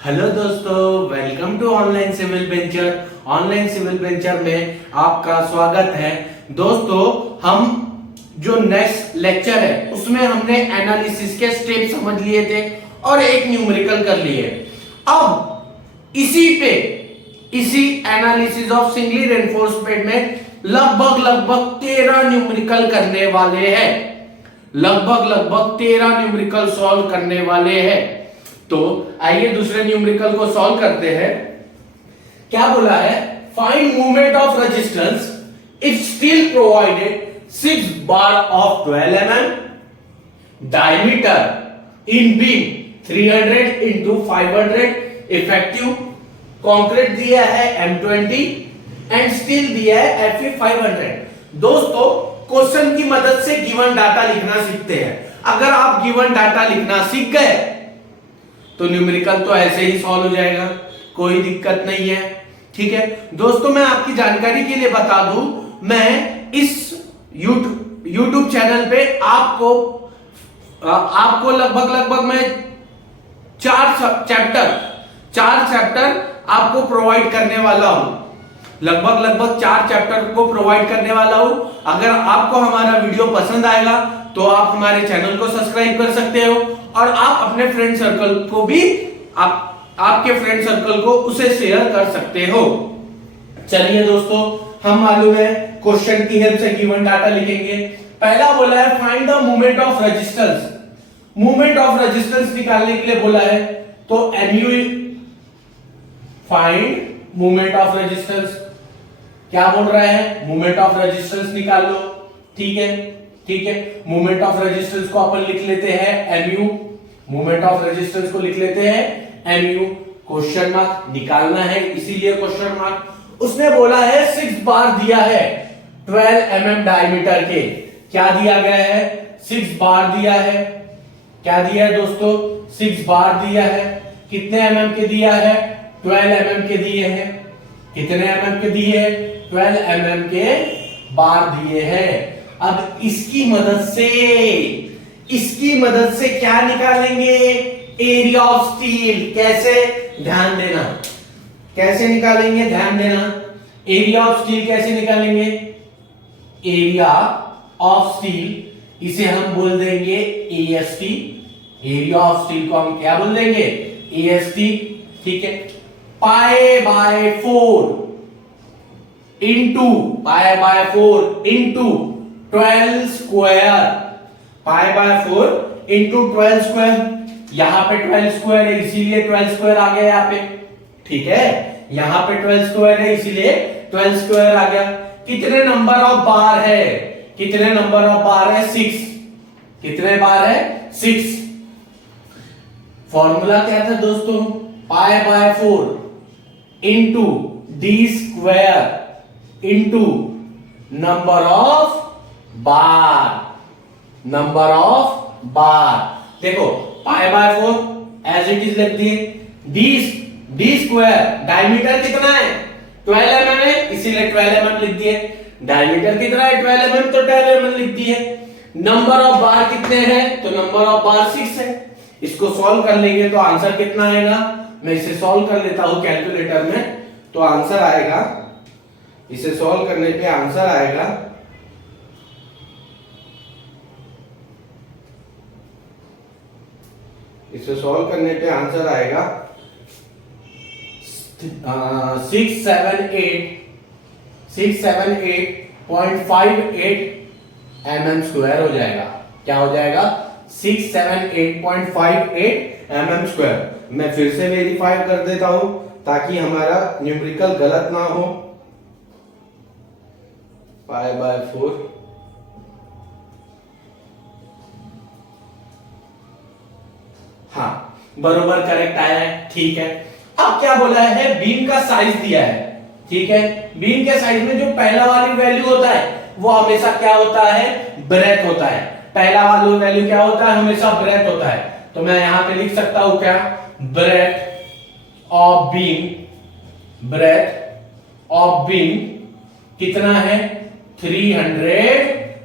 Hello दोस्तों, welcome to online civil venture. Online civil venture में आपका स्वागत है। दोस्तों, हम जो नेक्स्ट लेक्चर है उसमें हमने एनालिसिस के स्टेप समझ लिए थे और एक न्यूमेरिकल कर लिए। अब इसी एनालिसिस ऑफ सिंगली रेनफोर्समेंट में लगभग 13 न्यूमेरिकल करने वाले हैं। लगभग 13 न्यूमेरिकल सॉल्व करने वाले हैं। तो आइए दूसरे न्यूमेरिकल को सॉल्व करते हैं। क्या बोला है? Find movement of resistance if steel provided 6 bar of 12 mm diameter in beam 300 into 500 effective. Concrete दिया है M20 एंड स्टील दिया है Fe 500। दोस्तों, क्वेश्चन की मदद से गिवन डाटा लिखना सीखते हैं। अगर आप गिवन डाटा लिखना सीख गए तो न्यूमेरिकल तो ऐसे ही सॉल्व हो जाएगा, कोई दिक्कत नहीं है। ठीक है दोस्तों, मैं आपकी जानकारी के लिए बता दूं, मैं इस YouTube चैनल पे आपको लगभग मैं 4 चैप्टर आपको प्रोवाइड करने वाला हूं। लगभग 4 चैप्टर को प्रोवाइड करने वाला हूं। अगर आपको हमारा वीडियो पसंद आएगा तो आप हमारे चैनल को सब्सक्राइब कर सकते हो और आप अपने फ्रेंड सर्कल को भी आपके फ्रेंड सर्कल को उसे शेयर कर सकते हो। चलिए दोस्तों, हम मालूम है क्वेश्चन की हेल्प से गिवन डाटा लिखेंगे। पहला बोला है find the movement of resistance. Movement of resistance निकालने के लिए बोला है, तो MU find movement of resistance. क्या बोल रहा है? मूवमेंट ऑफ रेजिस्टेंस निकाल लो। ठीक है, मूवमेंट ऑफ रेजिस्टेंस को अपन लिख लेते हैं MU। मूवमेंट ऑफ रेजिस्टेंस को लिख लेते हैं MU। क्वेश्चन मार्क निकालना है, इसीलिए क्वेश्चन मार्क। उसने बोला है 6 बार दिया है 12 mm डायमीटर के। क्या दिया गया है? 6 बार दिया है। क्या दिया है दोस्तों? 6 बार दिया है। कितने mm के दिया है? 12 mm के दिए हैं। कितने mm के दिए? 12 mm के बार दिए हैं। अब इसकी मदद से क्या निकालेंगे? Area of steel. कैसे? ध्यान देना, कैसे निकालेंगे? ध्यान देना, एरिया ऑफ स्टील कैसे निकालेंगे? एरिया ऑफ स्टील इसे हम बोल देंगे AST। एरिया ऑफ स्टील को हम क्या बोल देंगे? AST। ठीक है, पाई by 4 into 12 square. Pi by 4 into 12 square. यहां पे 12 स्क्वायर है इसीलिए 12 स्क्वायर आ गया यहाँ पे। ठीक है, यहां पे 12 स्क्वायर है इसीलिए 12 स्क्वायर आ गया। कितने नंबर ऑफ बार है? कितने नंबर ऑफ बार है? 6। कितने बार है? 6। फॉर्मूला क्या था दोस्तों? Pi by 4 into D square into number of bar. देखो, pi by 4 as it is लिख दिए। डी स्क्वायर डायमीटर कितना है? 12 mm है इसीलिए 12 mm लिख दिए। डायमीटर कितना है? 12 mm, तो 12 mm लिख दिए। नंबर ऑफ बार कितने हैं? तो नंबर ऑफ बार 6 है। इसको सॉल्व कर लेंगे तो आंसर कितना आएगा? मैं इसे सॉल्व कर लेता हूं कैलकुलेटर में, तो आंसर आएगा, इसे सॉल्व करने पे आंसर आएगा इसे सॉल्व करने पे आंसर आएगा 678.58 mm स्क्वायर हो जाएगा। क्या हो जाएगा? 678.58 mm स्क्वायर। मैं फिर से वेरीफाई कर देता हूं ताकि हमारा न्यूमेरिकल गलत ना हो। पाई बाय 4 हाँ, बरोबर करेक्ट आया है। ठीक है, अब क्या बोला है? बीम का साइज दिया है। ठीक है, बीम के साइज में जो पहला वाली वैल्यू होता है वो हमेशा क्या होता है? ब्रेथ होता है। पहला वाला वैल्यू क्या होता है? हमेशा ब्रेथ होता है। तो मैं यहां पे लिख सकता हूं क्या? ब्रेथ ऑफ बीम कितना है? 300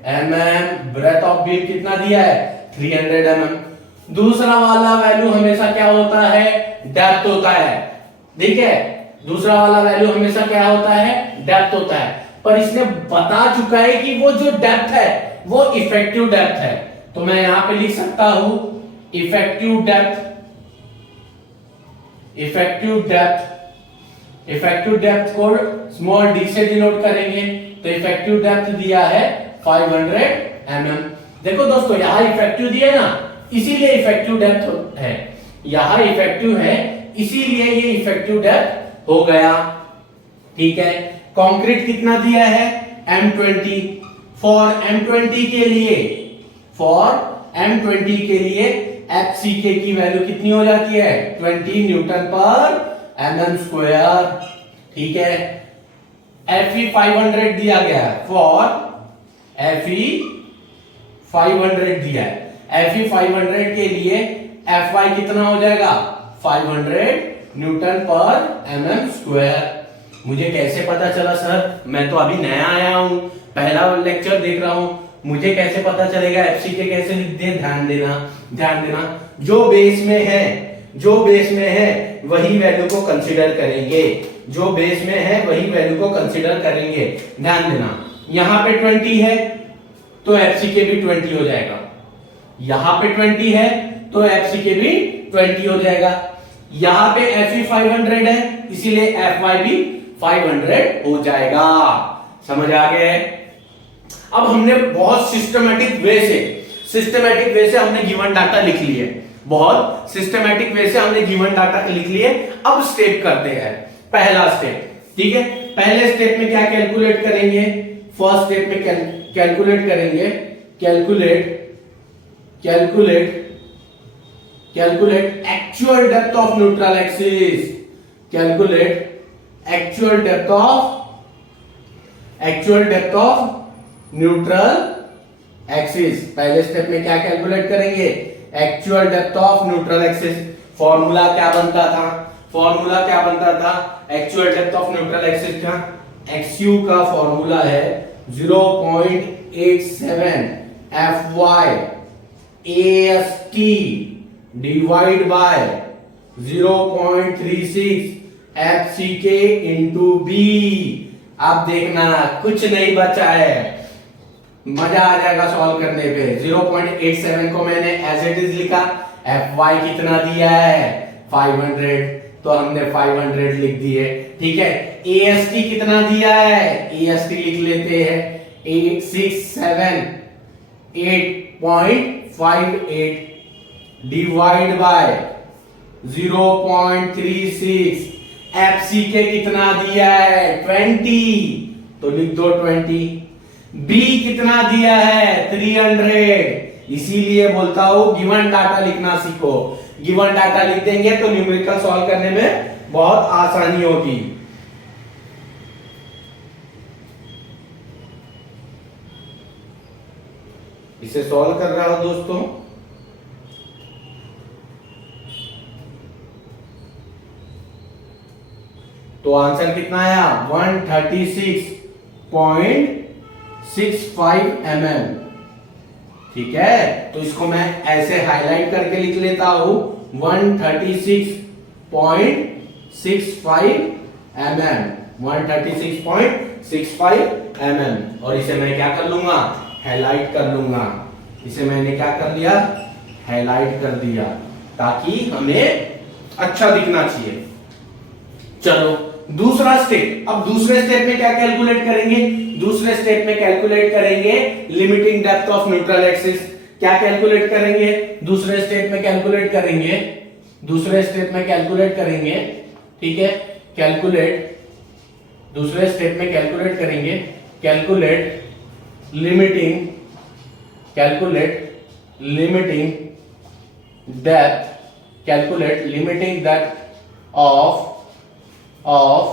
mm। ब्रेथ ऑफ बीम कितना दिया है? 300 mm। दूसरा वाला वैल्यू हमेशा क्या होता है, डेप्थ होता है। ठीक है, दूसरा वाला वैल्यू हमेशा क्या होता है, डेप्थ होता है। पर इसने बता चुका है कि वो जो डेप्थ है वो इफेक्टिव डेप्थ है, तो मैं यहां पे लिख सकता हूं effective depth. Effective depth, effective depth को स्मॉल डी से डिनोट करेंगे, तो इफेक्टिव डेप्थ दिया है 500 mm। देखो दोस्तों, यहां इफेक्टिव दिया ना, इसीलिए इफेक्टिव डेप्थ है, यहां इफेक्टिव है इसीलिए ये इफेक्टिव डेप्थ हो गया। ठीक है, कंक्रीट कितना दिया है, M20। फॉर M20 के लिए, फॉर M20 के लिए FCK की वैल्यू कितनी हो जाती है, 20 न्यूटन पर mm स्क्वायर। ठीक है, Fe 500 दिया गया है, फॉर Fe 500 दिया है, Fe 500 के लिए Fy कितना हो जाएगा, 500 न्यूटन पर mm स्क्वायर। मुझे कैसे पता चला सर, मैं तो अभी नया आया हूं, पहला लेक्चर देख रहा हूं, मुझे कैसे पता चलेगा FCK कैसे लिखते हैं। ध्यान देना, ध्यान देना, जो बेस में है, जो बेस में है वही वैल्यू को कंसीडर करेंगे, जो बेस में है वही वैल्यू को कंसीडर करेंगे। ध्यान देना, यहां पे 20 है तो FCK भी 20 हो जाएगा, यहां पे 20 है तो FCK भी 20 हो जाएगा, यहां पे Fe 500 है इसीलिए Fy भी 500 हो जाएगा। समझ आ गया है। अब हमने बहुत सिस्टमैटिक वे से हमने गिवन डाटा लिख लिए, बहुत सिस्टमैटिक वे से हमने गिवन डाटा लिख लिए। अब स्टेप करते हैं, पहला स्टेप। ठीक है, पहले स्टेप में क्या कैलकुलेट करेंगे, फर्स्ट स्टेप में कैलकुलेट करेंगे, calculate actual depth of neutral axis, calculate actual depth of neutral axis. पहले स्टेप में क्या कैलकुलेट करेंगे, actual depth of neutral axis. Formula क्या बनता था, actual depth of neutral axis का, XU का फॉर्मूला है 0.87 Fy AST divide by 0.36 FCK into B। अब देखना कुछ नहीं बचा है, मजा आ जाएगा सॉल्व करने पे। 0.87 को मैंने एज इट इज लिखा, Fy कितना दिया है 500, तो हमने 500 लिख दिए। ठीक है, AST कितना दिया है, AST लिख लेते हैं 867.58 डिवाइड बाय 0.36। FCK कितना दिया है 20, तो लिख दो 20। B कितना दिया है 300, इसीलिए बोलता हूं गिवन डाटा लिखना सीखो। गिवन डाटा लिख देंगे तो न्यूमेरिकल सॉल्व करने में बहुत आसानी होगी। इसे सॉल्व कर रहा हूं दोस्तों, तो आंसर कितना आया 136.65 mm। ठीक है, तो इसको मैं ऐसे हाईलाइट करके लिख लेता हूं 136.65 mm, 136.65 mm। और इसे मैं क्या कर लूंगा, हाईलाइट कर लूंगा। इसे मैंने क्या कर लिया, हाईलाइट कर दिया, ताकि हमें अच्छा दिखना चाहिए। चलो दूसरा स्टेप। अब दूसरे स्टेप में क्या कैलकुलेट करेंगे, दूसरे स्टेप में कैलकुलेट करेंगे limiting depth of neutral axis. क्या कैलकुलेट करेंगे, दूसरे स्टेप में कैलकुलेट करेंगे, दूसरे स्टेप में कैलकुलेट करेंगे। ठीक है, कैलकुलेट, दूसरे स्टेप में कैलकुलेट करेंगे, calculate limiting, calculate limiting depth, calculate limiting depth of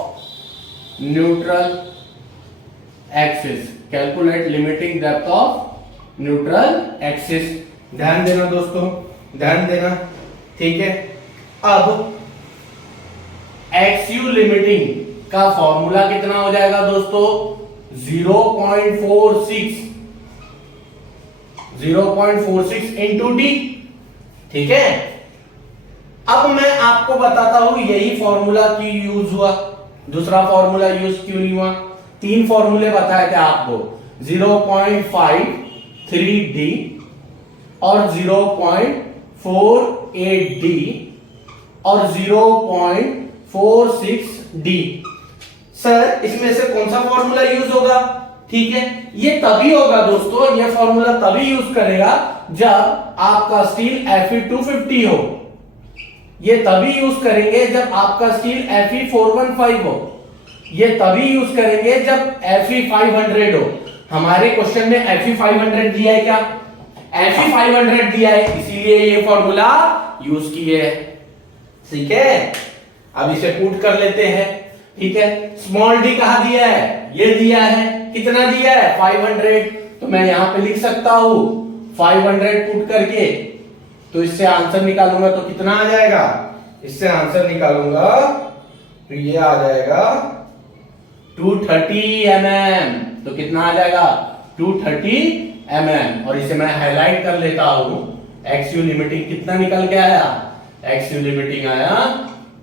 neutral axis, calculate limiting depth of neutral axis। ध्यान देना दोस्तों, ध्यान देना। ठीक है, अब XU लिमिटिंग का फॉर्मूला कितना हो जाएगा दोस्तों, 0.46 इंटू D। ठीक है। अब मैं आपको बताता हूं यही फॉर्मूला क्यों यूज हुआ, दूसरा फॉर्मूला यूज क्यों नहीं हुआ। तीन फॉर्मूले बताए थे आपको, 0.53D और 0.48D और 0.46D। सर इसमें से कौन सा फॉर्मूला यूज होगा? ठीक है, ये तभी होगा दोस्तों, ये फॉर्मूला तभी यूज करेगा जब आपका स्टील Fe250 हो। ये तभी यूज करेंगे जब आपका स्टील Fe415 हो। ये तभी यूज करेंगे जब Fe500 हो। हमारे क्वेश्चन में Fe500 दिया है क्या? Fe500 दिया है, इसीलिए ये फॉर्मूला यूज किए है। ठीक है, अब इसे पुट कर लेते हैं। ठीक है, स्मॉल डी कहां दिया है? ये दिया है, कितना दिया है? 500। तो मैं यहां पे लिख सकता हूं 500 पुट करके, तो इससे आंसर निकालूंगा तो कितना आ जाएगा? इससे आंसर निकालूंगा तो ये आ जाएगा 230 mm। तो कितना आ जाएगा? 230 mm। और इसे मैं हाईलाइट कर लेता हूं। एक्सयू लिमिटिंग कितना निकल के आया? एक्सयू लिमिटिंग आया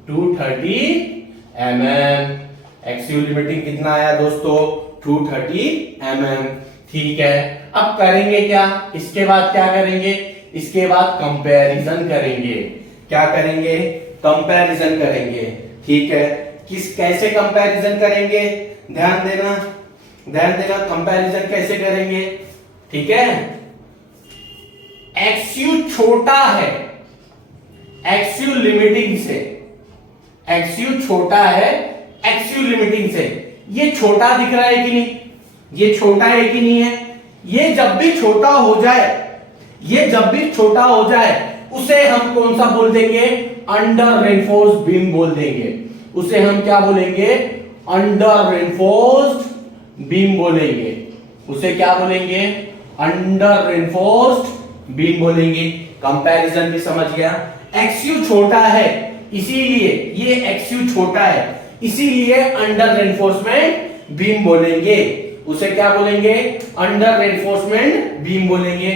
230 mm। एक्सयू लिमिटिंग कितना आया दोस्तों? 230 mm। ठीक है, अब करेंगे क्या? इसके बाद क्या करेंगे? इसके बाद कंपैरिजन करेंगे। क्या करेंगे? कंपैरिजन करेंगे। ठीक है, कैसे कंपैरिजन करेंगे? ध्यान देना, कंपैरिजन कैसे करेंगे? ठीक है, एक्सयू छोटा है एक्सयू लिमिटिंग से, एक्सयू छोटा है एक्सयू लिमिटिंग से। ये छोटा दिख रहा है कि नहीं? ये छोटा है कि नहीं है? ये जब भी छोटा हो जाए, उसे हम कौन सा बोल देंगे? अंडर रेनफोर्स्ड बीम बोल देंगे। उसे हम क्या बोलेंगे? अंडर रेनफोर्स्ड बीम बोलेंगे। उसे क्या बोलेंगे? अंडर रेनफोर्स्ड बीम बोलेंगे। कंपैरिजन भी समझ गया। एक्सयू छोटा है, इसीलिए ये एक्सयू छोटा है, इसीलिए अंडर रेनफोर्समेंट बीम बोलेंगे। उसे क्या बोलेंगे? अंडर रेनफोर्समेंट बीम बोलेंगे।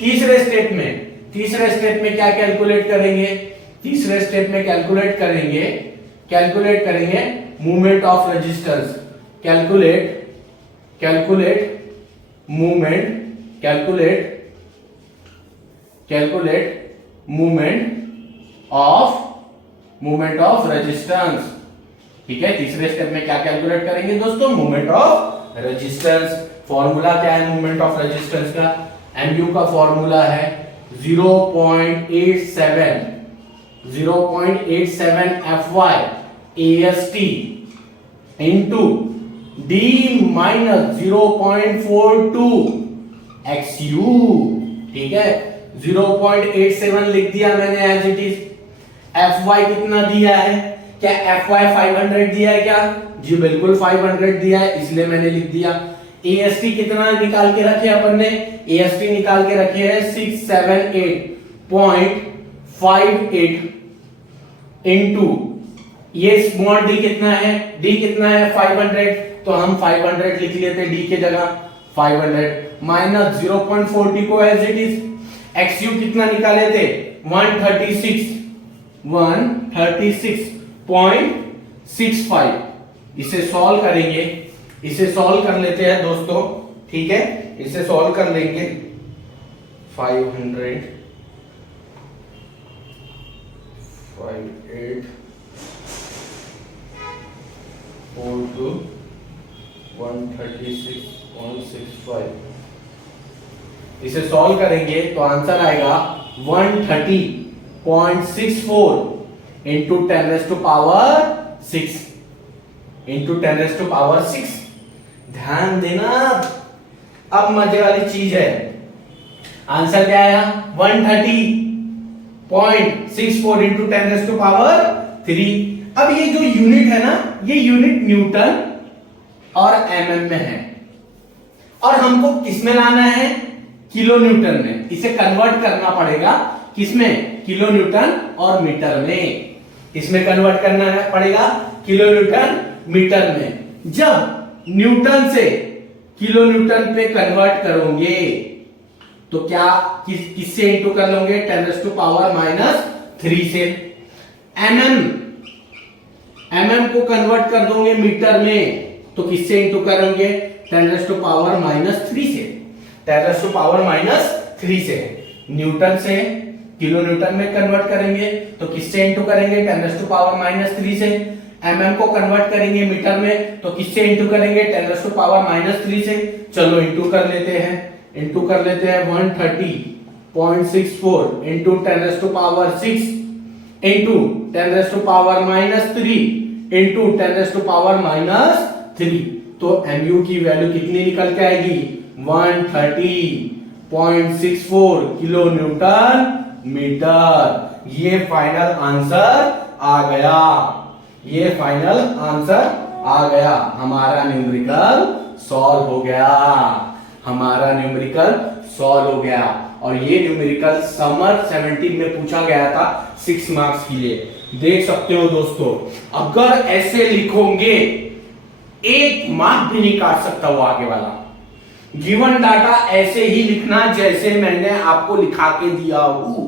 तीसरे स्टेप में क्या कैलकुलेट करेंगे? तीसरे स्टेप में कैलकुलेट करेंगे movement of resistance. Calculate movement of resistance. ठीक है, तीसरे स्टेप में क्या कैलकुलेट करेंगे दोस्तों? Movement of resistance. फॉर्मूला क्या है मूवमेंट ऑफ रेजिस्टेंस का? एमयू का फॉर्मूला है 0.87 Fy AST into D minus 0.42 XU। ठीक है, 0.87 लिख दिया मैंने एज इट इज। Fy कितना दिया है? क्या Fy 500 दिया है क्या? जी बिल्कुल 500 दिया है, इसलिए मैंने लिख दिया। AST कितना निकाल के रखे अपन ने? AST निकाल के रखे है 678.58 इंटू ये स्मॉल d कितना है? d कितना है? 500। तो हम 500 लिख लेते d के जगह 500 माइनस 0.40 को एज इट इज। XU कितना निकाले थे? 136.65। इसे सॉल्व करेंगे, इसे सॉल्व कर लेते हैं दोस्तों। ठीक है, इसे सॉल्व कर लेंगे। 500 58 42 136.65। इसे सॉल्व करेंगे तो आंसर आएगा 130.64 इंटू 10⁻⁶ इंटू 10⁻⁶। ध्यान देना, अब मजे वाली चीज है। आंसर क्या आया? 130.64 इंटू 10⁻3। अब ये जो यूनिट है ना, ये यूनिट न्यूटन और mm में है, और हमको किसमें लाना है? किलो न्यूटन में। इसे कन्वर्ट करना पड़ेगा किसमें? किलो न्यूटन और मीटर में। किसमें कन्वर्ट करना पड़ेगा? किलो न्यूटन मीटर में। जब न्यूटन से किलो न्यूटन पे कन्वर्ट करोगे तो क्या किससे इंटू कर लोगे? 10⁻³ से। mm को कन्वर्ट कर दोगे मीटर में, तो किससे इंटू करेंगे? 10⁻³ से। 10⁻³ से। न्यूटन से किलो न्यूटन में कन्वर्ट करेंगे, तो किससे इंटू करेंगे? 10⁻³ से। mm को कन्वर्ट करेंगे मीटर में, तो किससे इंटू करेंगे? 10⁻³ से। चलो इंटू कर लेते हैं। 130.64 इंटू 10⁻6 इंटू 10⁻³ इंटू 10⁻³ तो mu की वैल्यू कितनी निकल के आएगी? 130.64 किलो न्यूटन मीटर। ये फाइनल आंसर आ गया। ये फाइनल आंसर आ गया। हमारा न्यूमेरिकल सॉल्व हो गया। हमारा न्यूमेरिकल सॉल्व हो गया। और ये न्यूमेरिकल समर 17 में पूछा गया था 6 मार्क्स के लिए। देख सकते हो दोस्तों, अगर ऐसे लिखोगे 1 मार्क भी नहीं काट सकता वो आगे वाला। गिवन डाटा ऐसे ही लिखना जैसे मैंने आपको लिखा के दिया हूं।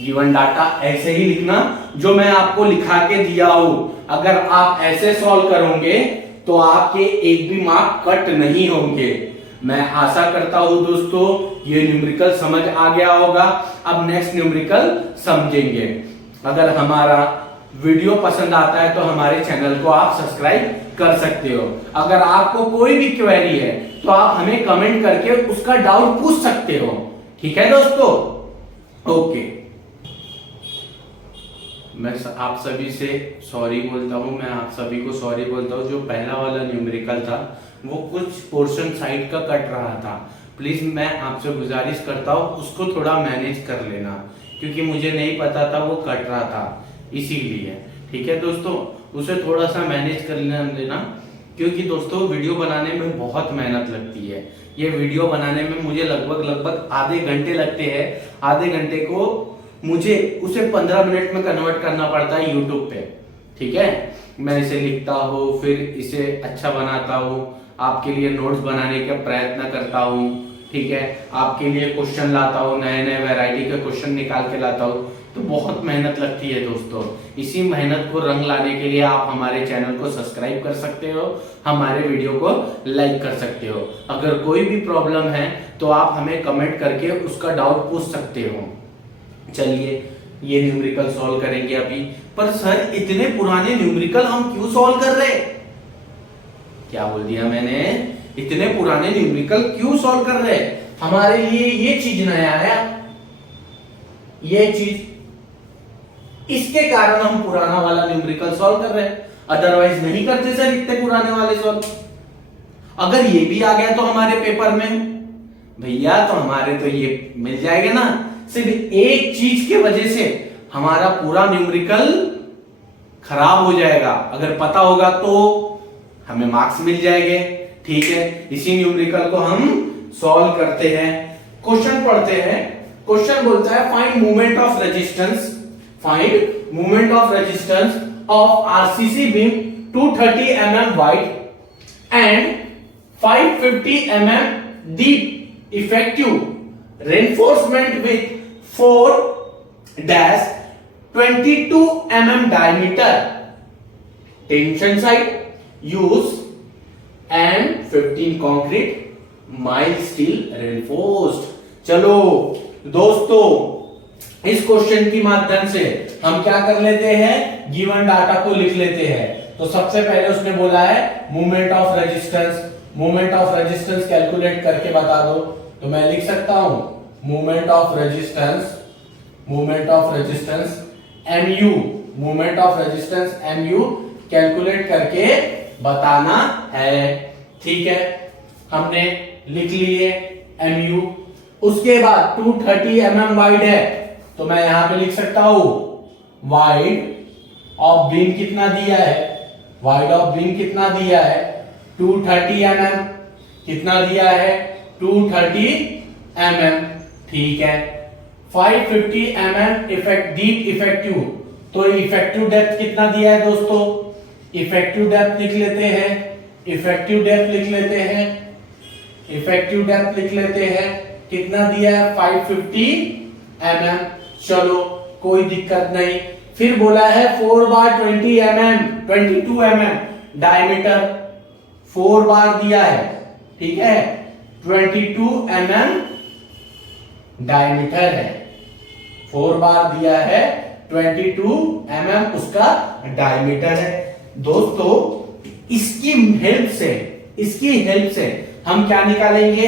गिवन डाटा ऐसे ही लिखना जो मैं आपको लिखा के दिया हूं। अगर आप ऐसे सॉल्व करोगे तो आपके 1 भी मार्क कट नहीं होंगे। मैं आशा करता हूं दोस्तों ये न्यूमेरिकल समझ आ गया होगा। अब नेक्स्ट न्यूमेरिकल समझेंगे। अगर हमारा वीडियो पसंद आता है तो हमारे चैनल को आप सब्सक्राइब कर सकते हो। अगर आपको कोई भी क्वेरी है तो आप हमें कमेंट करके उसका डाउट पूछ सकते हो। ठीक है दोस्तों? ओके। मैं आप सभी से सॉरी बोलता हूं। मैं आप सभी को सॉरी बोलता हूं। जो पहला वाला न्यूमेरिकल था वो कुछ पोर्शन साइड का कट रहा था। प्लीज मैं आपसे गुजारिश करता हूं उसको थोड़ा मैनेज कर लेना, क्योंकि मुझे नहीं पता था वो कट रहा था, इसीलिए। ठीक है दोस्तों, उसे थोड़ा सा मैनेज कर लेना, क्योंकि दोस्तों वीडियो बनाने में बहुत मेहनत लगती है। ये वीडियो बनाने में मुझे लगभग आधे घंटे लगते हैं। आधे घंटे को मुझे उसे 15 मिनट में कन्वर्ट करना पड़ता है यूट्यूब पे। ठीक है, मैं इसे लिखता हूँ, फिर इसे अच्छा बनाता हूँ, आपके लिए नोट्स बनाने का प्रयत्न करता हूँ। ठीक है, आपके लिए क्वेश्चन लाता हूँ, नए नए वैरायटी के क्वेश्चन निकाल के लाता हूँ, तो बहुत मेहनत लगती है दोस्तों। इसी मेहनत को रंग लाने के लिए आप हमारे चैनल को सब्सक्राइब कर सकते हो, हमारे वीडियो को लाइक कर सकते हो। अगर कोई भी प्रॉब्लम है तो आप हमें कमेंट करके उसका डाउट पूछ सकते हो। चलिए ये न्यूमेरिकल सॉल्व करेंगे अभी। पर सर इतने पुराने न्यूमेरिकल हम क्यों सॉल्व कर रहे? क्या बोल दिया मैंने? इतने पुराने न्यूमेरिकल क्यों सॉल्व कर रहे? हमारे लिए ये चीज नया है, ये चीज, इसके कारण हम पुराना वाला न्यूमेरिकल सॉल्व कर रहे हैं। अदरवाइज नहीं करते सर इतने पुराने वाले सॉल्व। अगर ये भी आ गया तो हमारे पेपर में भैया, तो हमारे तो ये मिल जाएगा ना। सिर्फ एक चीज के वजह से हमारा पूरा न्यूमेरिकल खराब हो जाएगा। अगर पता होगा तो हमें मार्क्स मिल जाएंगे। ठीक है, इसी न्यूमेरिकल को हम सॉल्व करते हैं। क्वेश्चन पढ़ते हैं। क्वेश्चन बोलता है find movement of resistance, find movement of resistance of RCC beam 230 mm wide and 550 mm deep effective reinforcement with 4-22 mm diameter, tension side use and 15 concrete, mild steel reinforced। चलो दोस्तों, इस question की माध्यम से हम क्या कर लेते हैं? गिवन डाटा को लिख लेते हैं। तो सबसे पहले उसने बोला है movement of resistance. Movement of resistance calculate करके बता दो। तो मैं लिख सकता हूं movement of resistance, movement of resistance mu, movement of resistance mu calculate करके बताना है। ठीक है, हमने लिख लिए mu। उसके बाद 230 mm वाइड है, तो मैं यहां पे लिख सकता हूं वाइड ऑफ बीम कितना दिया है? वाइड ऑफ बीम कितना दिया है? 230 mm। कितना दिया है? 230 mm। ठीक है, 550 mm इफेक्ट डीप इफेक्टिव। तो इफेक्टिव डेप्थ कितना दिया है दोस्तों? इफेक्टिव डेप्थ लिख लेते हैं। इफेक्टिव डेप्थ लिख लेते हैं। इफेक्टिव डेप्थ लिख लेते हैं कितना दिया है 550 mm। चलो कोई दिक्कत नहीं। फिर बोला है 4 बार 20 mm 22 mm डायमीटर 4 बार दिया है, ठीक है, 22 mm डायमीटर है, 4 बार दिया है, 22 mm उसका डायमीटर है। दोस्तों इसकी हेल्प से हम क्या निकालेंगे,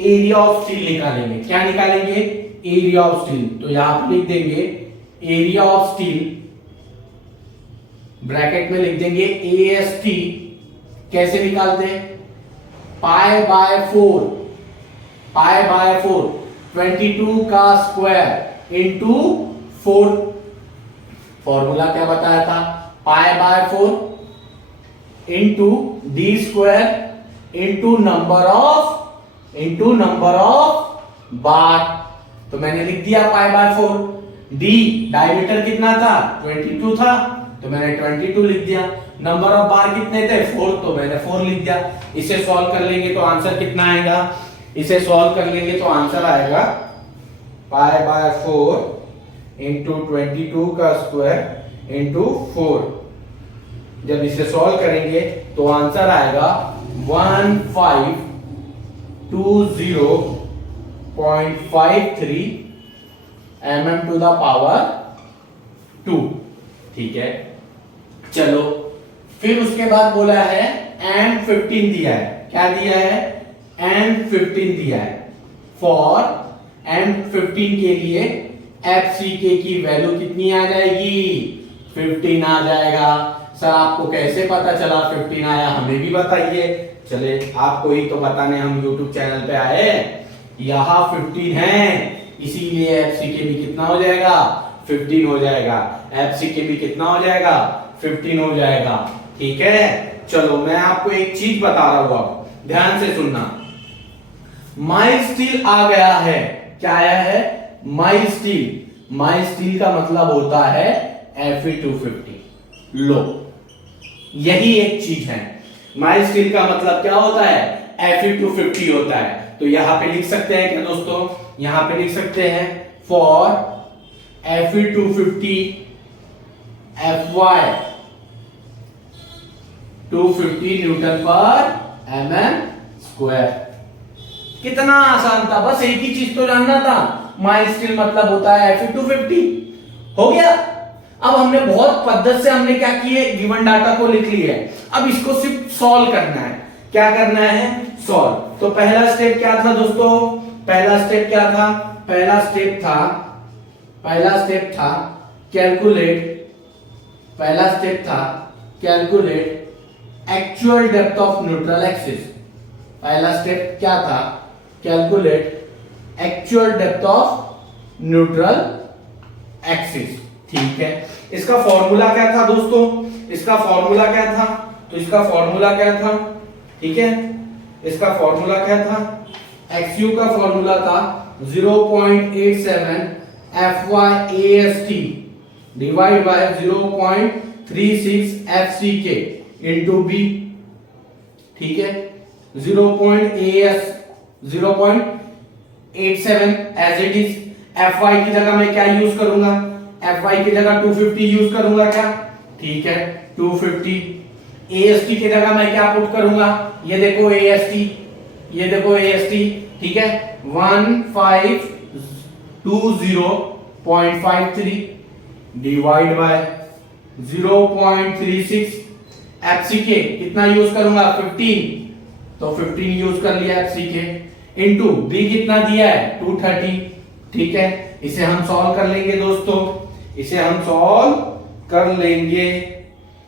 एरिया ऑफ स्टील निकालेंगे। क्या निकालेंगे, एरिया ऑफ स्टील। तो यहां पर लिख देंगे एरिया ऑफ स्टील, ब्रैकेट में लिख देंगे AST। कैसे निकालते हैं, पाई बाय 4 22 का स्क्वायर इंटू 4। फॉर्मूला क्या बताया था, पाई by 4 into D square into number of बार। तो मैंने लिख दिया पाई बाय 4। डी डायमीटर कितना था, 22 था, तो मैंने 22 लिख दिया। नंबर ऑफ बार कितने थे, 4, तो मैंने 4 लिख दिया। इसे सॉल्व कर लेंगे तो आंसर कितना आएगा, इसे सॉल्व कर लेंगे तो आंसर आएगा पाई बाय 4 इंटू 22 का स्क्वायर इंटू 4। जब इसे सॉल्व करेंगे तो आंसर आएगा 1520.53 mm टू द पावर 2। ठीक है, चलो फिर उसके बाद बोला है M15 दिया है। क्या दिया है, M15 दिया है। फॉर M15 के लिए FCK की वैल्यू कितनी आ जाएगी, 15 आ जाएगा। सर आपको कैसे पता चला 15 आया, हमें भी बताइए। चले आपको ही तो बताने हम YouTube चैनल पे आए। यहां 15 है, इसीलिए FCK भी कितना हो जाएगा, 15 हो जाएगा। FCK भी कितना हो जाएगा, 15 हो जाएगा। ठीक है, चलो मैं आपको एक चीज बता रहा हूं, अब ध्यान से सुनना। माइल्ड स्टील आ गया है। क्या आया है, माइल्ड स्टील। माइल्ड स्टील का मतलब होता है Fe250। लो, यही एक चीज है। माइल्ड स्टील का मतलब क्या होता है, Fe250 होता है। तो यहां पे लिख सकते हैं क्या दोस्तों, यहां पे लिख सकते हैं फॉर Fe250 Fy 250 न्यूटन पर mm स्क्वायर। कितना आसान था, बस एक ही चीज तो जानना था, माइल्ड स्टील मतलब होता है Fe250। हो गया। अब हमने बहुत पद्धति से हमने क्या किए, गिवन डाटा को लिख लिया है। अब इसको सिर्फ सॉल्व करना है। क्या करना है, सॉल्व। तो पहला स्टेप क्या था दोस्तों, पहला स्टेप क्या था, पहला स्टेप था कैलकुलेट। पहला स्टेप था calculate actual depth of neutral axis. पहला स्टेप क्या था, calculate actual depth of neutral axis. ठीक है, इसका फॉर्मूला क्या था दोस्तों, इसका फॉर्मूला क्या था, तो इसका फॉर्मूला क्या था, ठीक है, इसका फॉर्मूला क्या था, XU का फॉर्मूला था 0.87 FyAST divide by 0.36 FCK into B। ठीक है, 0.87 एज इट इज। Fy की जगह मैं क्या यूज करूंगा, Fy की जगह 250 यूज करूंगा क्या, ठीक है 250। AST की जगह मैं क्या पुट करूंगा, ये देखो AST, ये देखो AST, ठीक है 1520.53 डिवाइड बाय 0.36 FCK कितना यूज करूंगा, 15, तो 15 यूज कर लिया FCK इंटू B कितना दिया है 230। ठीक है, इसे हम सॉल्व कर लेंगे दोस्तों, इसे हम सॉल्व कर लेंगे।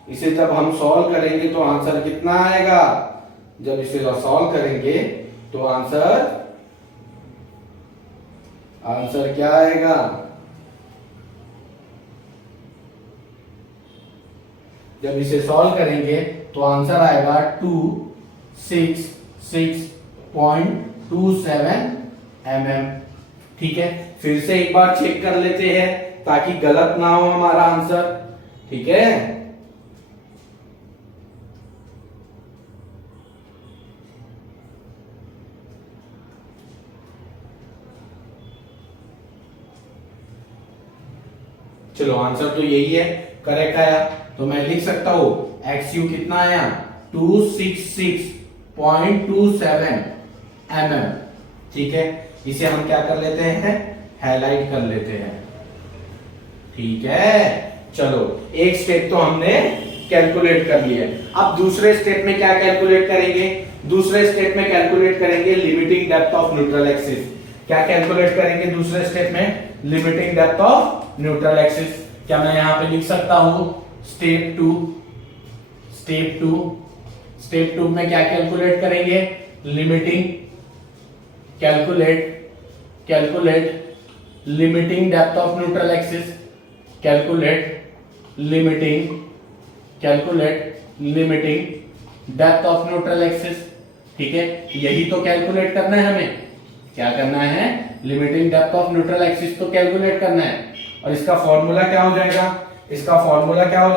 इसे जब हम सॉल्व करेंगे तो आंसर कितना आएगा, जब इसे सॉल्व करेंगे तो आंसर क्या आएगा, जब इसे सॉल्व करेंगे तो आंसर आएगा 266.27 mm। ठीक है, फिर से एक बार चेक कर लेते हैं ताकि गलत ना हो हमारा आंसर। ठीक है, चलो आंसर तो यही है, करेक्ट आया। तो मैं लिख सकता हूं XU कितना आया 266.27 mm। ठीक है, इसे हम क्या कर लेते हैं, हाईलाइट कर लेते हैं। ठीक है, चलो एक स्टेप तो हमने कैलकुलेट कर लिया। अब दूसरे स्टेप में क्या कैलकुलेट करेंगे, दूसरे स्टेप में कैलकुलेट करेंगे limiting depth of neutral axis. क्या कैलकुलेट करेंगे दूसरे स्टेप में, limiting depth of neutral axis. क्या मैं यहां पे लिख सकता हूं स्टेप टू में क्या कैलकुलेट करेंगे, limiting calculate limiting depth of neutral axis, calculate limiting depth of neutral axis. ठीक है, यही तो कैलकुलेट करना है हमें। क्या करना है, limiting depth of neutral axis तो कैलकुलेट करना है। और इसका फॉर्मूला क्या हो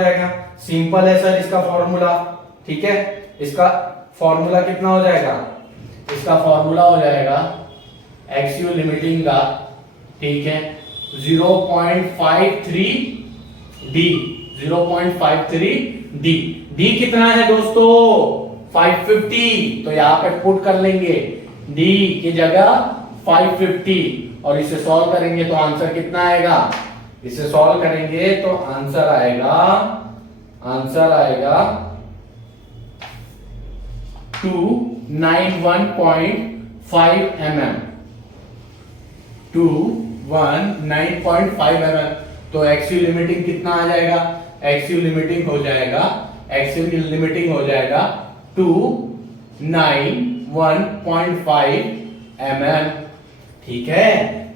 जाएगा, सिंपल है सर इसका फॉर्मूला। ठीक है, इसका फॉर्मूला कितना हो जाएगा, इसका फॉर्मूला हो जाएगा XU लिमिटिंग का, ठीक है 0.53 D कितना है दोस्तों 550, तो यहां पे पुट कर लेंगे D की जगह 550 और इसे सॉल्व करेंगे तो आंसर कितना आएगा, इसे सॉल्व करेंगे तो आंसर आएगा 291.5 mm, 219.5 mm। तो XU लिमिटिंग कितना आ जाएगा, XU लिमिटिंग हो जाएगा 291.5 mm। ठीक है,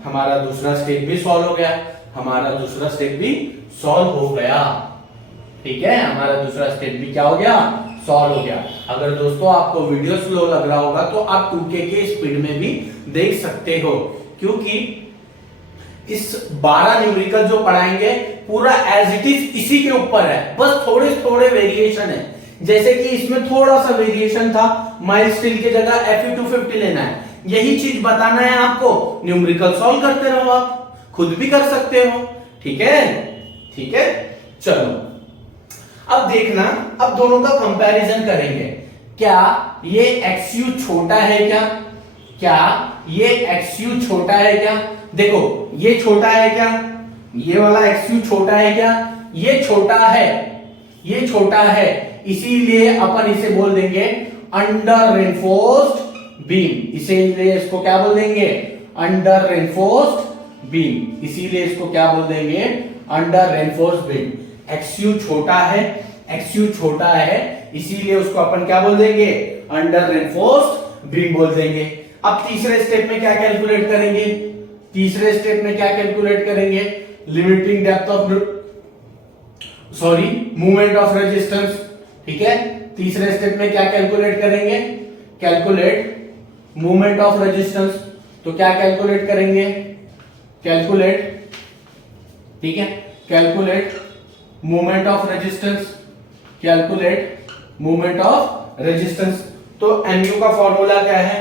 हमारा दूसरा स्टेप भी सॉल्व हो गया, ठीक है, हमारा दूसरा स्टेप भी क्या हो गया, सॉल्व हो गया। अगर दोस्तों आपको वीडियो स्लो लग रहा होगा तो आप 2K के स्पीड में भी देख सकते हो, क्योंकि इस 12 न्यूमेरिकल जो पढ़ाएंगे पूरा एज इट इज इसी के ऊपर है, बस थोड़े वेरिएशन है। जैसे कि इसमें थोड़ा सा वेरिएशन था, माइल स्टील की जगह Fe250 लेना है, यही चीज बताना है आपको। न्यूमेरिकल सॉल्व करते रहो, आप खुद भी कर सकते हो। ठीक है, चलो अब देखना, अब दोनों का कंपैरिजन करेंगे। क्या ये XU छोटा है क्या XU छोटा है क्या, देखो ये छोटा है क्या, ये वाला XU छोटा है क्या, ये छोटा है, इसीलिए अपन इसे बोल देंगे अंडर रेनफोर्स्ड बीम, इसीलिए इसको क्या बोल देंगे, अंडर रेनफोर्स्ड बीम, इसीलिए इसको क्या बोल देंगे, अंडर रेनफोर्स्ड बीम। XU छोटा है इसीलिए उसको अपन क्या बोल देंगे, अंडर रेनफोर्स्ड बीम बोल देंगे। अब तीसरे स्टेप में क्या कैलकुलेट करेंगे, limiting depth of movement of resistance. ठीक है, तीसरे स्टेप में क्या कैलकुलेट करेंगे, कैलकुलेट मूवमेंट ऑफ रेजिस्टेंस। तो क्या कैलकुलेट करेंगे, ठीक है, कैलकुलेट मूवमेंट ऑफ रेजिस्टेंस। तो MU का फॉर्मूला क्या है,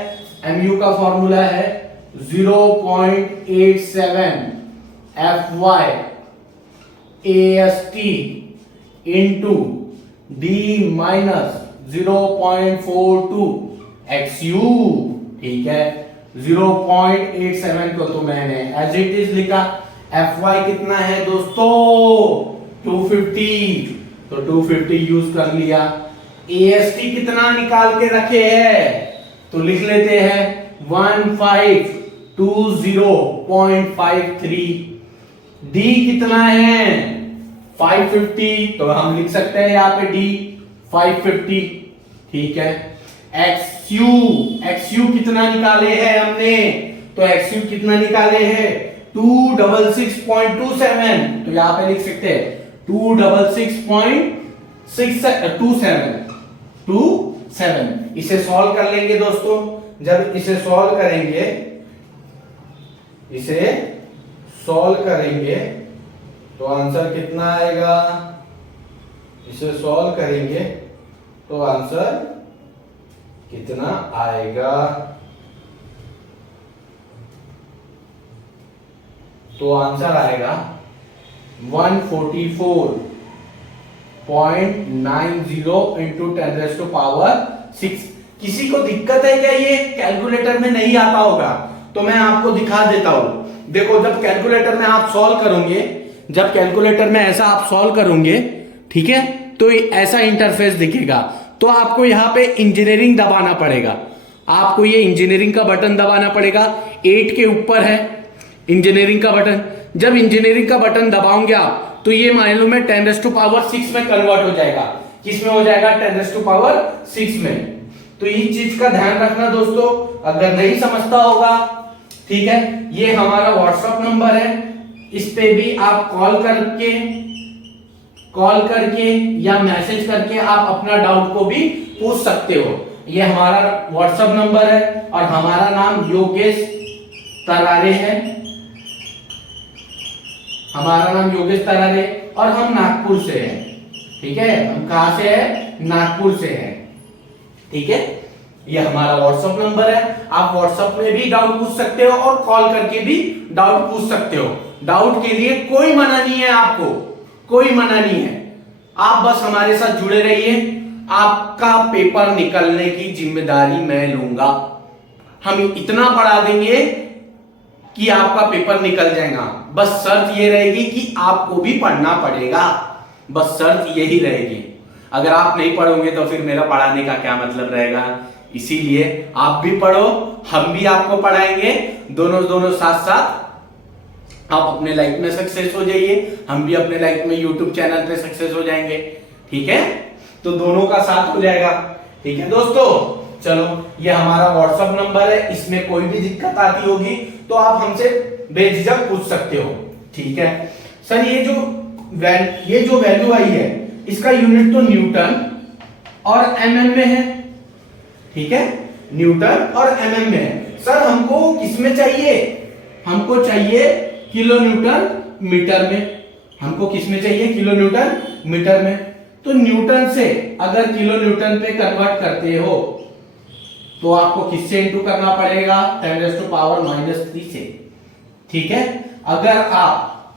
MU का फॉर्मूला है 0.87 FY AST into D minus 0.42 XU। ठीक है, 0.87 को तो मैंने एज इट इज लिखा, FY कितना है दोस्तों 250, तो 250 यूज कर लिया। AST कितना निकाल के रखे हैं तो लिख लेते हैं 1520.53। D कितना है 550, तो हम लिख सकते हैं यहाँ पे D 550। ठीक है, XU कितना निकाले हैं हमने, तो XU कितना निकाले हैं 266.27, तो यहां पे लिख सकते हैं 266.27। इसे सॉल्व कर लेंगे दोस्तों, जब इसे सॉल्व करेंगे तो आंसर कितना आएगा, इसे सॉल्व करेंगे तो आंसर कितना आएगा, तो आंसर आएगा 144.90 इंटू 10⁻⁶। किसी को दिक्कत है क्या? ये कैलकुलेटर में नहीं आता होगा तो मैं आपको दिखा देता हूं। देखो, जब कैलकुलेटर में आप सॉल्व करोगे, जब कैलकुलेटर में ऐसा आप सॉल्व करोगे, ठीक है, तो ऐसा इंटरफेस दिखेगा। तो आपको यहां पे इंजीनियरिंग दबाना पड़ेगा। आपको ये इंजीनियरिंग का बटन दबाना पड़ेगा। 8 के ऊपर है इंजीनियरिंग का बटन। जब इंजीनियरिंग का बटन दबाओगे आप, तो ये मालूम है 10⁻⁶ में कन्वर्ट हो जाएगा। किस में हो जाएगा? 10⁻⁶ में। तो ये चीज का ध्यान रखना दोस्तों, अगर नहीं समझता होगा, ठीक है। ये हमारा व्हाट्सएप नंबर है, इस पे भी आप कॉल करके या मैसेज करके आप अपना डाउट को भी पूछ सकते हो। ये हमारा व्हाट्सएप नंबर है और हमारा नाम योगेश तरारे है। हमारा नाम योगेश तरारे और हम नागपुर से हैं, ठीक है। हम कहां से हैं? नागपुर से हैं, ठीक है। ये हमारा व्हाट्सएप नंबर है। आप व्हाट्सएप में भी डाउट पूछ सकते हो और कॉल करके भी डाउट पूछ सकते हो। डाउट के लिए कोई मना नहीं है, आपको कोई मना नहीं है। आप बस हमारे साथ जुड़े रहिए। आपका पेपर निकलने की जिम्मेदारी मैं लूंगा। हम इतना पढ़ा देंगे कि आपका पेपर निकल जाएगा। बस शर्त ये रहेगी कि आपको भी पढ़ना पड़ेगा। बस शर्त यही रहेगी। अगर आप नहीं पढ़ोगे तो फिर मेरा पढ़ाने का क्या मतलब रहेगा? इसीलिए आप भी पढ़ो, हम भी आपको पढ़ाएंगे, दोनों साथ साथ आप अपने लाइफ में सक्सेस हो जाइए, हम भी अपने लाइफ में यूट्यूब चैनल पे सक्सेस हो जाएंगे, ठीक है। तो दोनों का साथ हो जाएगा, ठीक है दोस्तों। चलो, ये हमारा व्हाट्सएप नंबर है, इसमें कोई भी दिक्कत आती होगी तो आप हमसे बेझिझक पूछ सकते हो, ठीक है। सर, ये जो वैल्यू आई है, इसका यूनिट तो न्यूटन और एमएम में है, ठीक है। न्यूटन और एमएम में है। सर, हमको किसमें चाहिए? हमको चाहिए किलो न्यूटन मीटर में। हमको किसमें चाहिए? किलो न्यूटन मीटर में। तो न्यूटन से अगर किलो न्यूटन पे कन्वर्ट करते हो तो आपको किससे इंटू करना पड़ेगा? 10⁻⁻³ से, ठीक है। अगर आप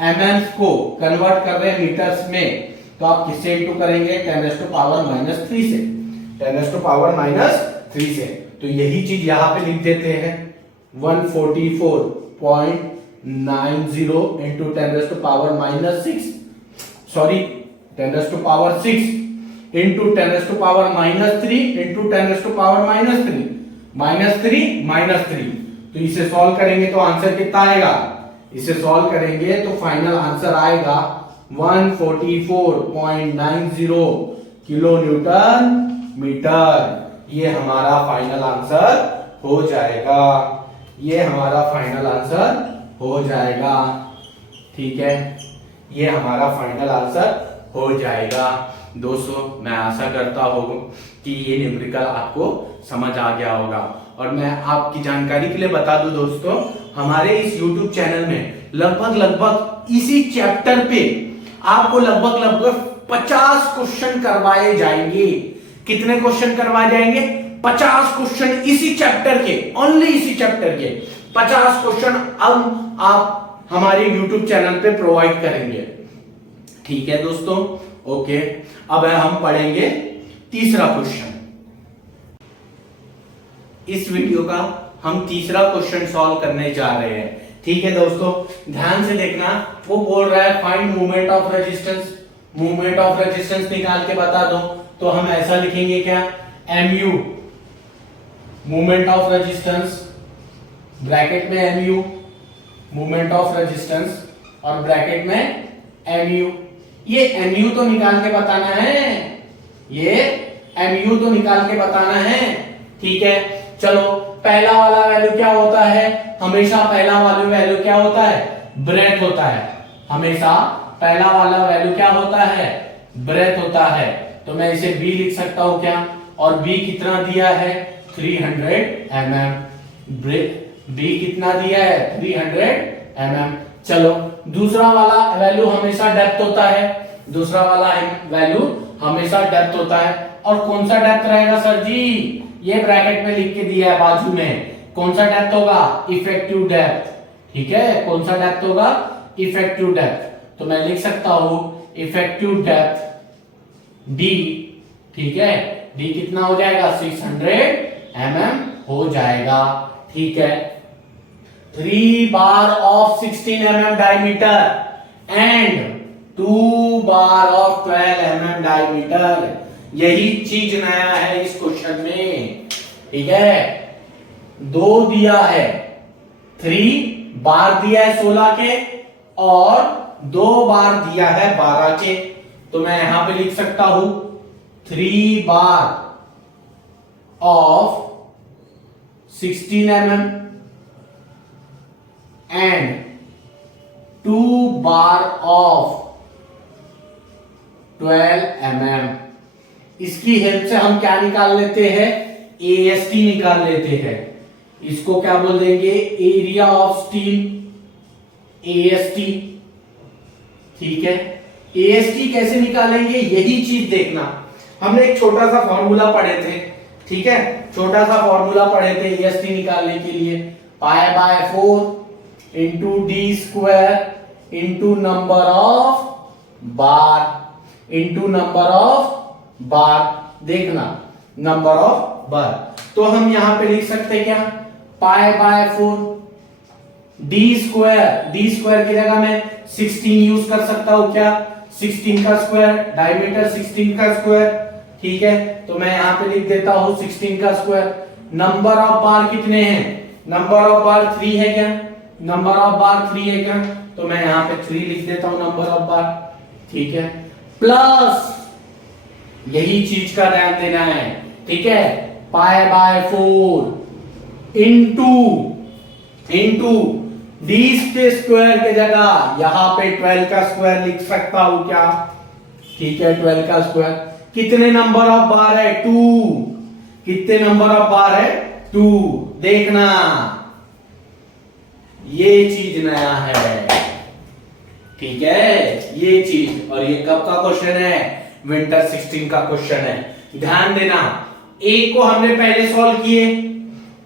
एमएम को कन्वर्ट कर रहे हैं मीटर्स में तो आप किससे इंटू करेंगे? 10⁻⁻³ से, 10⁻⁻³ से। तो यही चीज यहां पे लिख देते हैं, 144.90 इंटू 10⁻⁻6, सॉरी 10⁻⁶ इंटू 10⁻⁻³ इंटू 10⁻⁻3 तो इसे सॉल्व करेंगे तो आंसर कितना आएगा? इसे सॉल्व करेंगे तो फाइनल आंसर आएगा 144.90 किलो न्यूटन मीटर। ये हमारा फाइनल आंसर हो जाएगा। ये हमारा फाइनल आंसर हो जाएगा, ठीक है। ये हमारा फाइनल आंसर हो जाएगा। दोस्तों, मैं आशा करता हूं कि ये न्यूमेरिकल आपको समझ आ गया होगा। और मैं आपकी जानकारी के लिए बता दूं दोस्तों, हमारे इस YouTube चैनल में लगभग इसी चैप्टर पे आपको लगभग 50 क्वेश्चन करवाए जाएंगे। कितने क्वेश्चन करवाए जाएंगे? 50 क्वेश्चन इसी चैप्टर के, ओनली इसी चैप्टर के 50 क्वेश्चन अब आप हमारे YouTube चैनल पे प्रोवाइड करेंगे, ठीक है दोस्तों। ओके, अब हम पढ़ेंगे तीसरा क्वेश्चन। इस वीडियो का हम तीसरा क्वेश्चन सॉल्व करने जा रहे हैं, ठीक है दोस्तों। ध्यान से देखना, वो बोल रहा है find movement of resistance. Movement of resistance निकाल के बता दो। तो हम ऐसा लिखेंगे क्या? mu movement of resistance, bracket में mu मूवमेंट ऑफ रेजिस्टेंस और ब्रैकेट में mu। ये mu तो निकाल के बताना है, ये mu तो निकाल के बताना है, ठीक है। चलो, पहला वाला वैल्यू क्या होता है? हमेशा पहला वाला वैल्यू क्या होता है? ब्रेथ होता है। हमेशा पहला वाला वैल्यू क्या होता है? ब्रेथ होता है। तो मैं इसे b लिख सकता हूं क्या? और b कितना दिया है? 300 mm। b कितना दिया है? 300 mm। चलो, दूसरा वाला वैल्यू हमेशा डेप्थ होता है। दूसरा वाला वैल्यू हमेशा डेप्थ होता है। और कौन सा डेप्थ रहेगा सर जी? ये ब्रैकेट में लिख के दिया है बाजू में। कौन सा डेप्थ होगा? इफेक्टिव डेप्थ, ठीक है। कौन सा डेप्थ होगा? Effective depth. तो मैं लिख सकता हूं इफेक्टिव डेप्थ डी, ठीक है, डी कितना हो जाएगा 600 mm हो जाएगा, ठीक है। 3 bar of 16 mm diameter and 2 bar of 12 mm diameter, यही चीज नया है इस क्वेश्चन में, ठीक है। 2 दिया है, 3 बार दिया है 16 के और 2 बार दिया है 12 के, तो मैं यहां पे लिख सकता हूं 3 bar of 16 mm and 2 bar of 12 mm। इसकी हेल्प से हम क्या निकाल लेते हैं, एएसटी निकाल लेते हैं। इसको क्या बोल देंगे, एरिया ऑफ स्टील, एएसटी, ठीक है। एएसटी कैसे निकालेंगे, यही चीज देखना। हमने एक छोटा सा फॉर्मूला पढ़े थे, ठीक है, छोटा सा फॉर्मूला पढ़े थे एएसटी निकालने के लिए, पाई by 4 into D square into number of bar into number of बार, देखना नंबर ऑफ बार। तो हम यहां पे लिख सकते हैं क्या, पाई बाय 4 डी स्क्वायर की जगह मैं 16 यूज कर सकता हूं क्या, 16 का स्क्वायर, डायमीटर 16 का स्क्वायर, ठीक है। तो मैं यहां पे लिख देता हूं 16 का स्क्वायर। नंबर ऑफ बार कितने हैं, नंबर ऑफ बार 3 है क्या, नंबर ऑफ बार 3 है क्या, तो मैं यहां पे 3 लिख देता हूं नंबर ऑफ बार, ठीक है। प्लस यही चीज का ध्यान देना है, ठीक है, पाई बाय 4 इंटू डी के स्क्वायर के जगह यहां पे 12 का स्क्वायर लिख सकता हूं क्या, ठीक है, 12 का स्क्वायर। कितने नंबर ऑफ बार है, 2, कितने नंबर ऑफ बार है, 2, देखना ये चीज नया है, ठीक है, ये चीज। और ये कब का क्वेश्चन है, विंटर 16 का क्वेश्चन है, ध्यान देना। एक को हमने पहले सॉल्व किए,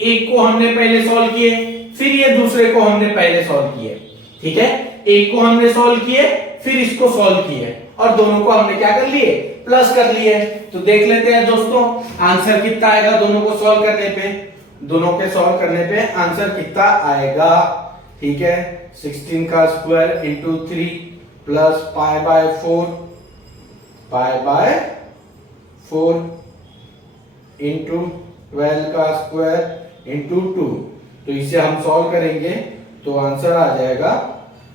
एक को हमने पहले सॉल्व किए, फिर ये दूसरे को हमने पहले सॉल्व किए, ठीक है। एक को हमने सॉल्व किए, फिर इसको सॉल्व किए, और दोनों को हमने क्या कर लिए, प्लस कर लिए। तो देख लेते हैं दोस्तों आंसर कितना आएगा दोनों को सॉल्व करने पे, दोनों के सॉल्व करने पे आंसर कितना आएगा, ठीक है। 16 का square into 3 plus pi by 4 into 12 का स्क्वायर इंटू 2, तो इसे हम सॉल्व करेंगे तो आंसर आ जाएगा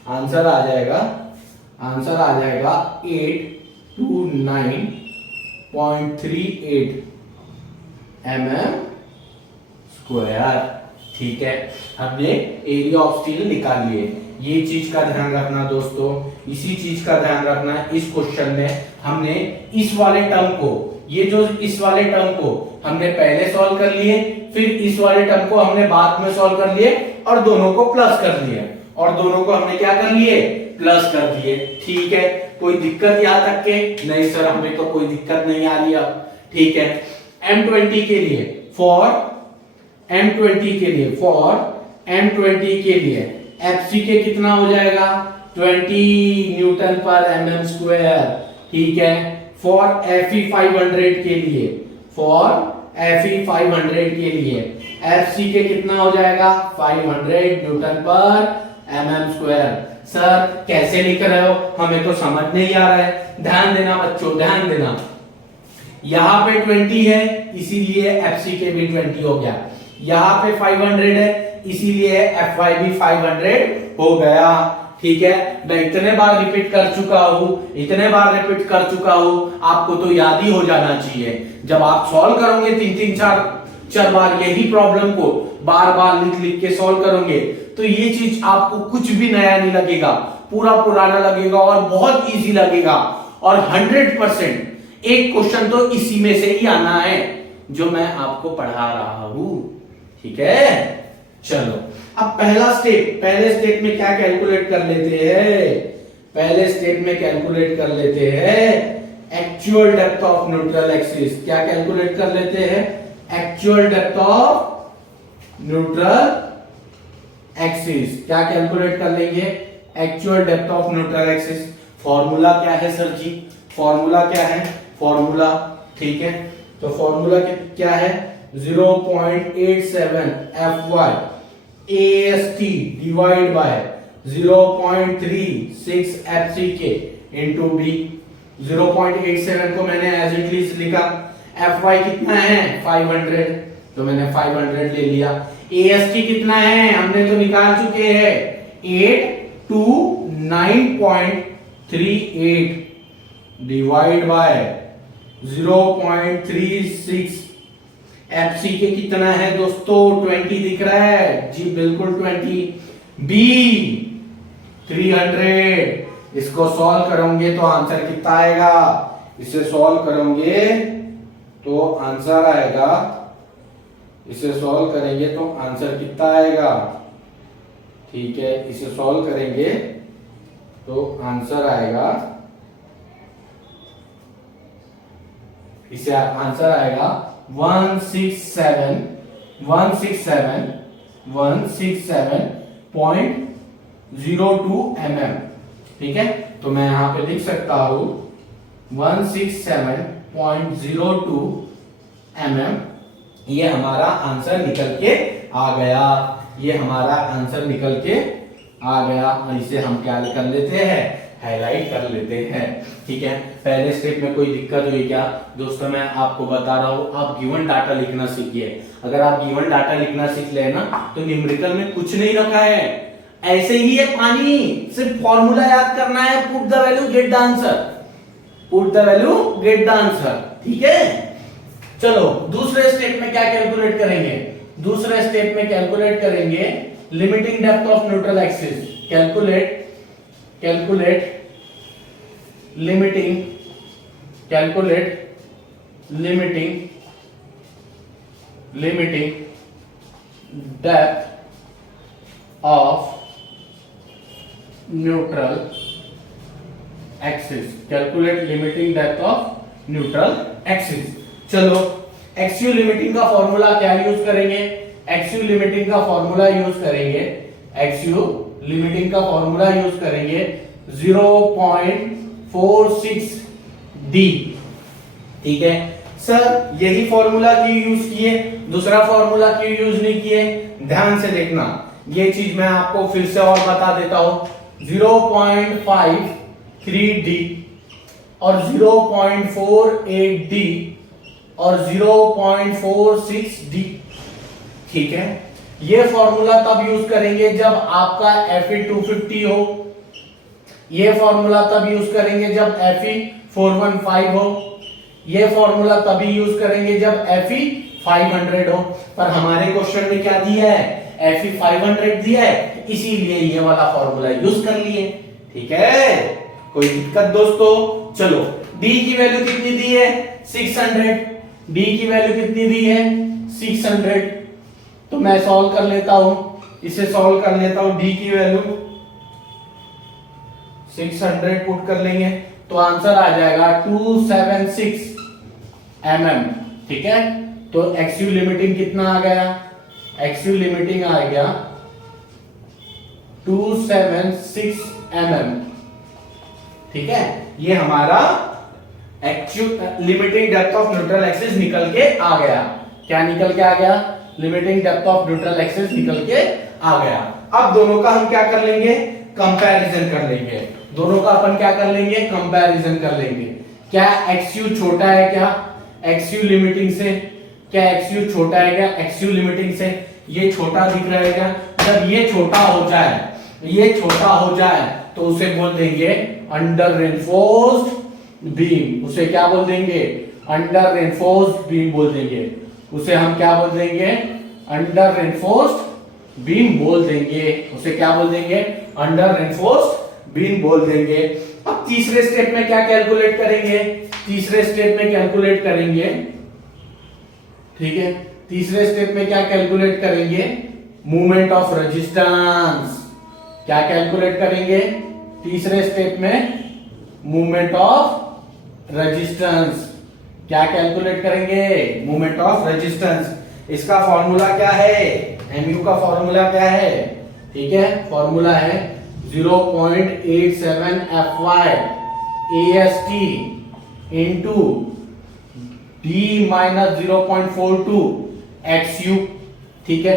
829.38 mm स्क्वायर, ठीक है। हमने एरिया ऑफ स्टील निकाल लिए। ये चीज का ध्यान रखना दोस्तों, इसी चीज का ध्यान रखना। इस क्वेश्चन में हमने इस वाले टर्म को, ये जो इस वाले टर्म को हमने पहले सॉल्व कर लिए, फिर इस वाले टर्म को हमने बाद में सॉल्व कर लिए और दोनों को प्लस कर लिए, और दोनों को हमने क्या कर लिए, प्लस कर दिए, ठीक है। कोई दिक्कत यहां तक के, नहीं सर हमें तो कोई दिक्कत नहीं आ रही अब, ठीक है। M20 के लिए, फॉर M20 के लिए FC के कितना हो जाएगा, 20 न्यूटन पर mm स्क्वायर, ठीक है। फॉर FE 500 के लिए, FC के कितना हो जाएगा, 500 न्यूटन पर mm स्क्वायर। सर कैसे लिख रहे हो, हमें तो समझ नहीं आ रहा है। ध्यान देना बच्चों, ध्यान देना, यहां पे 20 है इसीलिए FC के भी 20 हो गया, यहां पे 500 है इसीलिए FY भी 500 हो गया, ठीक है। मैं इतने बार रिपीट कर चुका हूं, आपको तो याद ही हो जाना चाहिए। जब आप सॉल्व करोगे 3-3, 4 बार यही प्रॉब्लम को बार बार लिख के सॉल्व करोगे, तो ये चीज आपको कुछ भी नया नहीं लगेगा, पूरा पुराना लगेगा और बहुत इजी लगेगा। और 100% एक क्वेश्चन तो इसी में से ही आना है जो मैं आपको पढ़ा रहा हूं, ठीक है। चलो अब पहले स्टेप में क्या कैलकुलेट कर लेते हैं, actual depth of neutral axis. क्या कैलकुलेट कर लेते हैं, actual depth of neutral axis. क्या कैलकुलेट कर लेंगे, actual depth of neutral axis. Formula क्या है सर जी? फॉर्मूला क्या है? फॉर्मूला, ठीक है, तो फॉर्मूला क्या है? 0.87 FY AST divide by 0.36 FCK into B. 0.87 को मैंने एज इट इज लिखा। FY कितना है? 500, तो मैंने 500 ले लिया। AST कितना है? हमने तो निकाल चुके हैं, 829.38 डिवाइड बाय 0.36 FCK कितना है दोस्तों? 20 दिख रहा है जी, बिल्कुल 20। बी 300। इसको सॉल्व करोगे तो आंसर कितना आएगा? इसे सॉल्व करोगे तो आंसर आएगा, इसे सॉल्व करेंगे तो आंसर कितना आएगा? ठीक है, इसे सॉल्व करेंगे तो आंसर आएगा, इसे आंसर आएगा 167.02 mm। ठीक है, तो मैं यहां पे लिख सकता हूं 167.02 mm। ये हमारा आंसर निकल के आ गया, ये हमारा आंसर निकल के आ गया। इसे हम क्या कर लेते हैं? हाईलाइट कर लेते हैं। ठीक है, पहले स्टेप में कोई दिक्कत हुई क्या दोस्तों? मैं आपको बता रहा हूं, आप गिवन डाटा लिखना सीखिए। अगर आप गिवन डाटा लिखना सीख लेना तो न्यूमेरिकल में कुछ नहीं रखा है, ऐसे ही है पानी, सिर्फ फॉर्मूला याद करना है। Put the value get the answer, put the value get the answer. ठीक है, चलो दूसरे स्टेप में क्या कैलकुलेट करेंगे? दूसरे स्टेप में कैलकुलेट करेंगे limiting depth of neutral axis. Calculate limiting depth of neutral axis. Calculate limiting depth of neutral axis. चलो एक्सयू लिमिटिंग का फॉर्मूला क्या यूज करेंगे? एक्सयू लिमिटिंग का फॉर्मूला यूज करेंगे, एक्सयू लिमिटिंग का फॉर्मूला यूज करेंगे 0.46 डी। ठीक है सर, यही फॉर्मूला क्यों यूज किए, दूसरा फॉर्मूला क्यों यूज नहीं किए? ध्यान से देखना, ये चीज मैं आपको फिर से और बता देता हूं। 0.53 डी और 0.48 डी और 0.46 डी। ठीक है, ये फॉर्मूला तब यूज करेंगे जब आपका Fe 250 हो, ये फॉर्मूला तब यूज करेंगे जब Fe 415 हो, ये फॉर्मूला तभी यूज करेंगे जब Fe 500 हो। पर हमारे क्वेश्चन में क्या दिया है? Fe 500 दिया है, इसीलिए ये वाला फॉर्मूला यूज कर लिए। ठीक है, कोई दिक्कत दोस्तों? चलो D की वैल्यू कितनी दी है? 600। D की वैल्यू कितनी दी है? 600। तो मैं सॉल्व कर लेता हूं, इसे सॉल्व कर लेता हूं। D की वैल्यू 600 पुट कर लेंगे तो आंसर आ जाएगा 276 mm। ठीक है, तो एक्सयू लिमिटिंग कितना आ गया? एक्सयू लिमिटिंग आ गया 276 mm। ठीक है, ये हमारा limiting depth of neutral axis निकल के आ गया। क्या निकल के आ गया? Limiting depth of neutral axis निकल के आ गया। अब दोनों का हम क्या कर लेंगे? कंपैरिजन कर लेंगे। दोनों का अपन क्या कर लेंगे? कंपैरिजन कर लेंगे। क्या एक्सयू छोटा है? क्या एक्सयू लिमिटिंग से? क्या एक्सयू छोटा है? क्या एक्सयू लिमिटिंग से? ये छोटा दिख रहा है क्या? जब ये छोटा हो जाए, ये छोटा हो जाए तो उसे बोल देंगे अंडर रेनफोर्स्ड बीम। उसे क्या बोल देंगे? अंडर रेनफोर्स्ड बीम बोल देंगे। उसे हम क्या बोल देंगे? अंडर रेनफोर्स्ड बीम बोल देंगे। उसे क्या बोल देंगे? अंडर रेनफोर्स्ड बीम बोल देंगे। अब तीसरे स्टेप में क्या कैलकुलेट करेंगे? तीसरे स्टेप में कैलकुलेट करेंगे, ठीक है, तीसरे स्टेप में क्या कैलकुलेट करेंगे? Movement of resistance. क्या कैलकुलेट करेंगे तीसरे स्टेप में? Movement of resistance. क्या कैलकुलेट करेंगे? Movement of resistance. इसका फॉर्मूला क्या है? एमयू का फॉर्मूला क्या है? ठीक है, फॉर्मूला है 0.87 FY AST into D minus 0.42 XU, ठीक है।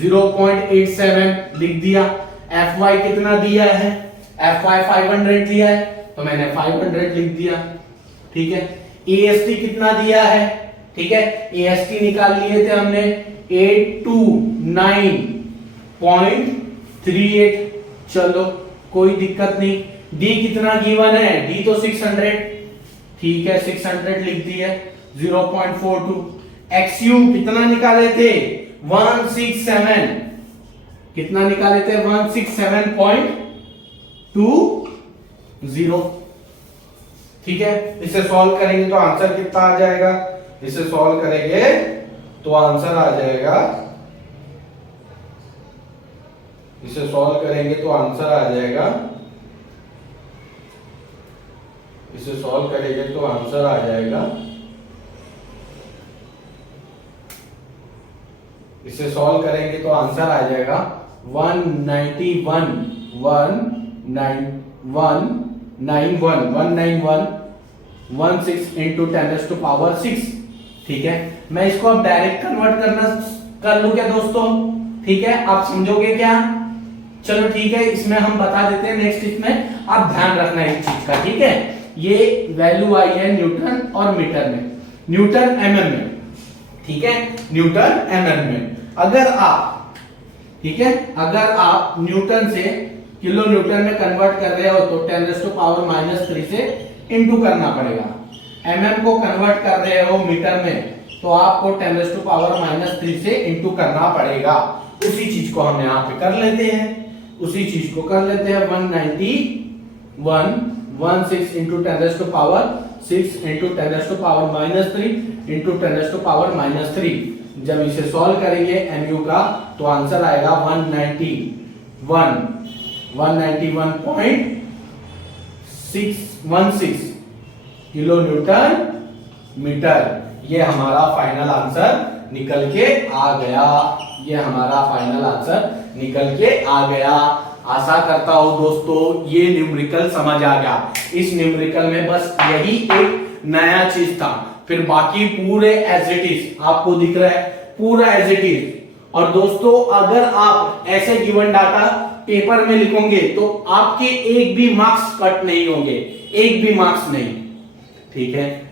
0.87 लिख दिया। FY कितना दिया है, FY 500 दिया है तो मैंने 500 लिख दिया, ठीक है। AST कितना दिया है, ठीक है, AST निकाल लिए थे हमने 829.38, चलो कोई दिक्कत नहीं। D कितना गिवन है, D तो 600, ठीक है, 600 लिख दिया। 0.42 XU कितना निकाले थे, 167, कितना निकाले थे, 167.20, ठीक है। इसे सॉल्व करेंगे तो आंसर कितना आ जाएगा, इसे सॉल्व करेंगे तो आंसर आ जाएगा, इसे सॉल्व करेंगे तो आंसर आ जाएगा, इसे सॉल्व करेंगे तो आंसर आ जाएगा, इसे सॉल्व करेंगे तो आंसर आ जाएगा 191.16 इंटू 10⁻⁶, ठीक है। मैं इसको अब डायरेक्ट कन्वर्ट कर लूं क्या दोस्तों, ठीक है, आप समझोगे क्या, चलो ठीक है, इसमें हम बता देते हैं नेक्स्ट, इसमें आप ध्यान रखना एक चीज का, ठीक है। ये वैल्यू आई है न्यूटन और मीटर में, न्यूटन एमएम में, ठीक है, न्यूटन एमएम में। अगर आप, ठीक है, अगर आप न्यूटन से किलो न्यूटन में कन्वर्ट कर रहे हो तो 10⁻⁻³ से इंटू करना पड़ेगा। एमएम को कन्वर्ट कर रहे हो मीटर में तो आपको 10⁻⁻³ से इंटू करना पड़ेगा। उसी चीज को हम यहाँ पे कर लेते हैं, उसी चीज को कर लेते हैं। 191.16 इंटू 10⁻⁶ इंटू 10⁻³ इंटू 10⁻⁻3। जब इसे सॉल्व करेंगे mu का तो आंसर आएगा 191.616 किलो न्यूटन मीटर। ये हमारा फाइनल आंसर निकल के आ गया, ये हमारा फाइनल आंसर निकल के आ गया। आशा करता हूं दोस्तों ये न्यूमेरिकल समझ आ गया। इस न्यूमेरिकल में बस यही एक नया चीज था, फिर बाकी पूरे एज इट इज आपको दिख रहा है, पूरा एज इट इज। और दोस्तों अगर आप ऐसे गिवन डाटा पेपर में लिखोगे तो आपके एक भी मार्क्स कट नहीं होंगे, एक भी मार्क्स नहीं, ठीक है।